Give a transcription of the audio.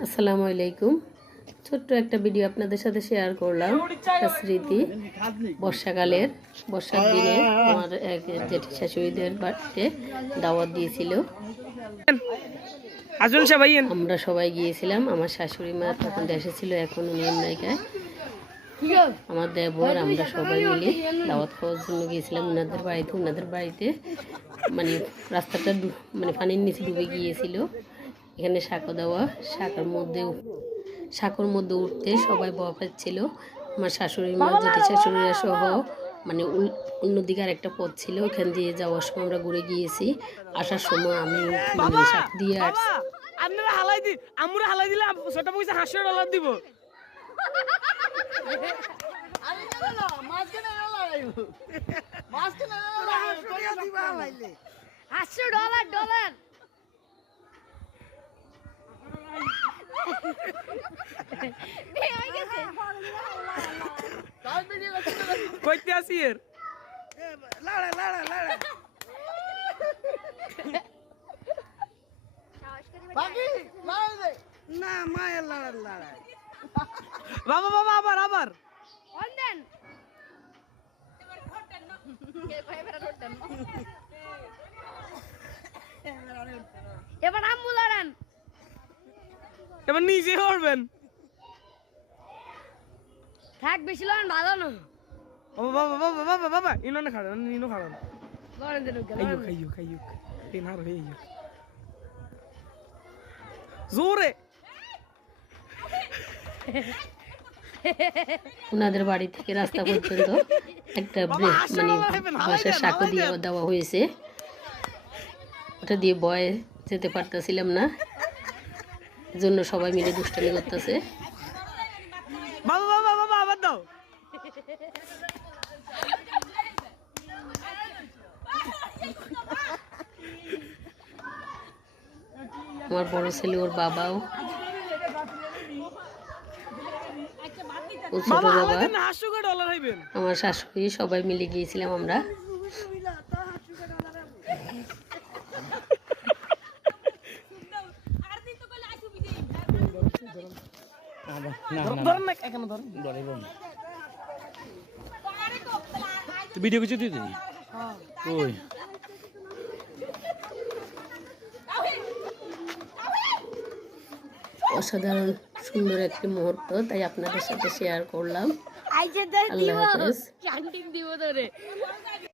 আসসালামু আলাইকুম। ছোট্ট একটা ভিডিও আপনাদের সাথে শেয়ার করলাম। একটা স্মৃতি বর্ষাকালের বর্ষার দিনে আমার এক জেঠি শাশুড়িদের বাড়িতে দাওয়াত দিয়েছিল। আমরা সবাই গিয়েছিলাম। আমার শাশুড়ি মা তখন দেশে ছিল, এখন উনি আমেরিকায়। আমার দেবর আমরা সবাই মিলে দাওয়াত খাওয়ার জন্য গিয়েছিলাম ওনাদের বাড়িতে মানে রাস্তাটা মানে পানির নিচে ডুবে গিয়েছিল। এখানে সাঁকো দেওয়া, সাঁকোর মধ্যে উঠতে সবাই ভয় পাচ্ছিল। আমার শাশুড়ি মা জেঠি শাশুড়িরা সহ মানে অন্যদিকে আরেকটা পথ ছিল, ওখান দিয়ে যাওয়ার সময় আমরা ঘুরে গিয়েছি। আসার সময় আমি মানে সাঁকো দিয়ে আসছি। আপনারা হালাই দিলে ছোট পয়সা $500 দিব। $500 কইতে আসি এর না মায়ের লড়াই বাবা বাবা আবার আবার এবার আম্মু লড়ান, এবার নিজে করবেন। থাক বেশি লড়ান ভালো না। বাবা বাবা বাবা বাবা ইনো খাড়ান লড়ান দেন খাইয়ো তিনার হয়ে জোরে ওনাদের বাড়ি থেকে রাস্তা পর্যন্ত একটা মানে বাঁশের সাঁকো দিয়ে দেওয়া হয়েছে। ওটা দিয়ে ভয়ে যেতে পারতেছিলাম না, জন্য সবাই মিলে দুষ্টামি করতেছে। বাবা বাবা বাবা আবার দাও। আমার বড় ছেলে, ওর বাবাও, ও ছোট বাবা, আমার শাশুড়ি, সবাই মিলে গিয়েছিলাম আমরা। ভিডিও কিছু দিতে ওই অসাধারণ সুন্দর একটি মুহূর্ত, তাই আপনাদের সাথে শেয়ার করলাম। আল্লাহ হাফেজ।